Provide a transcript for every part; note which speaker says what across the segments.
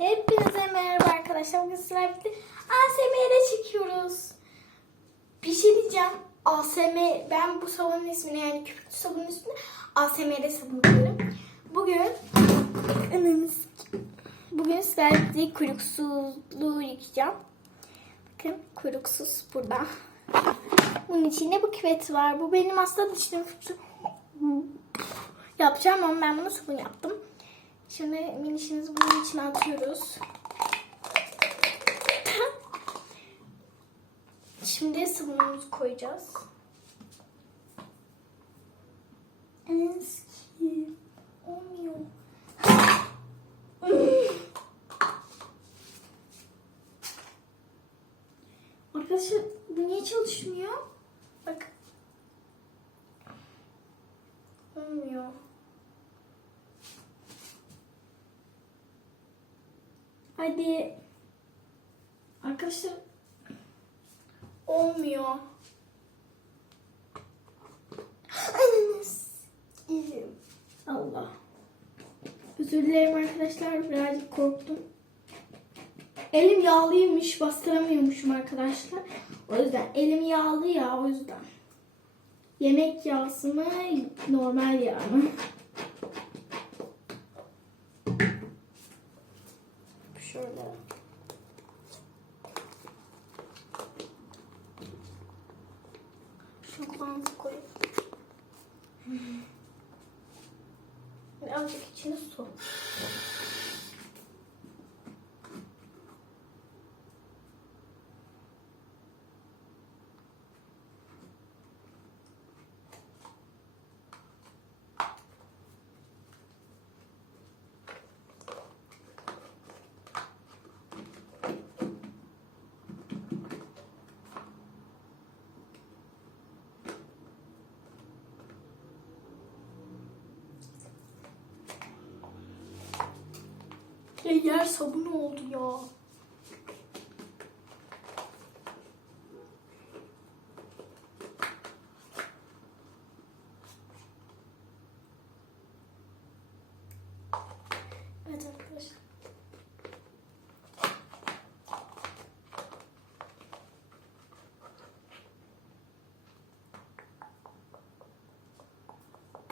Speaker 1: Hepinize merhaba arkadaşlar. Bugün sizlerle birlikte ASMR'e çekiyoruz. Bir şey diyeceğim. ASM, ben bu sabunun ismini yani köpüklü sabunun ismini ASMR sabunu diyorum. Bugün Bugün sizlerle birlikte kuyruksuzluğu yıkayacağım. Bakın kuyruksuz burada. Bunun içinde bu küvet var. Bu benim aslında dişlerim yapacağım ama ben bunu sabun yaptım. Şimdi minişimizi bunun içine atıyoruz. Şimdi sabunumuzu koyacağız. Eski olmuyor. Arkadaşlar bu niye çalışmıyor? Bak. Olmuyor. Hadi. Arkadaşlar olmuyor. Ananız. Allah. Özür dilerim arkadaşlar. Birazcık korktum. Elim yağlıymış. Bastıramıyormuşum arkadaşlar. O yüzden elim yağlı ya o yüzden. Yemek yağsı mı? Normal yağ mı? Şöyle. Şu kulağınızı koyun. Birazcık içine su. Ya yer sabunu oldu ya. Evet arkadaşlar.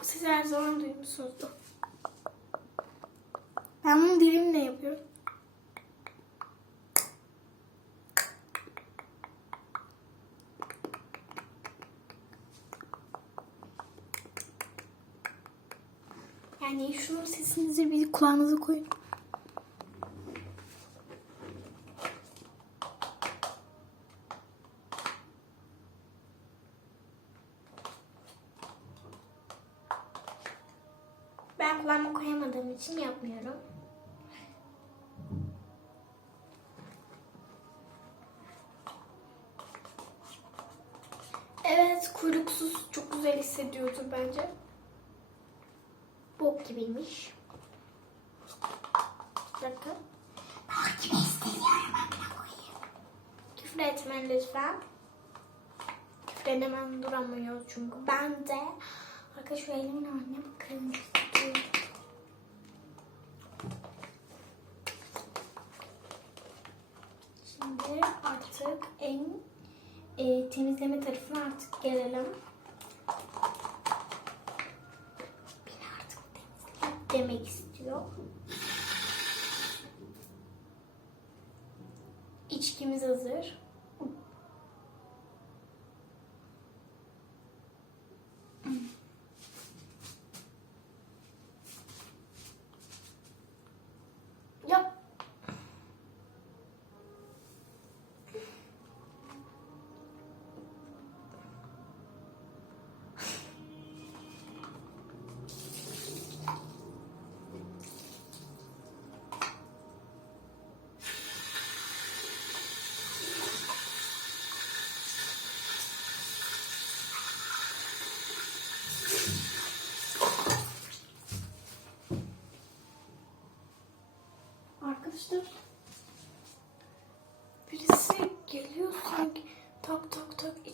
Speaker 1: Sesi her zaman duymuşsunuzdur. Ben bunu dilimle yapıyorum. Yani şunun sesinizi bir kulağınıza koyun. Ben kulağıma koyamadığım için yapmıyorum. Evet, kuyruksuz çok güzel hissediyordur bence. Bok gibiymiş. Bir dakika. Bok gibi hissediyorum amına koyayım. Küfür etmen lütfen. Küfür edemem duramıyoruz çünkü. Ben de Arkadaşlar şu elimin haline bakın. Şimdi artık en e, temizleme tarafına artık gelelim. Beni artık temizle demek istiyor. İçkimiz hazır.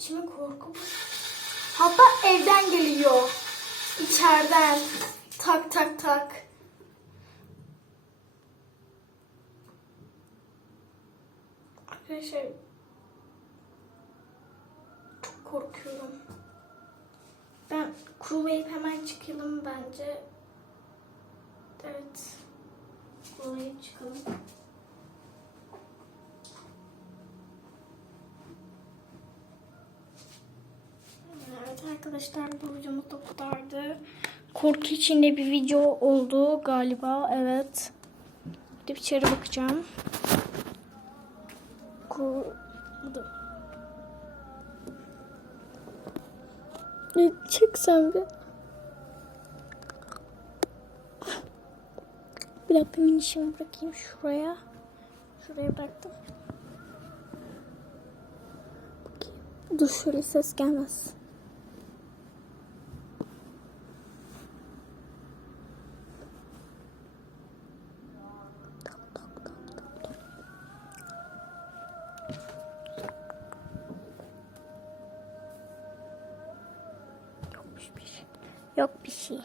Speaker 1: İçime korku. Hatta evden geliyor. İçeriden tak tak tak. Arkadaşlar çok korkuyorum. Ben kurulayıp hemen çıkalım bence. Evet. Kurulayıp çıkalım. Arkadaşlar bu videomuz da kadardı. Korku içinde bir video oldu galiba. Evet. Gidip içeri bakacağım. Kur... Bu da... Ne çeksem bir. Bir dakika minişimi bırakayım şuraya. Şuraya bıraktım. Dur şöyle ses gelmez. Yok bir şey.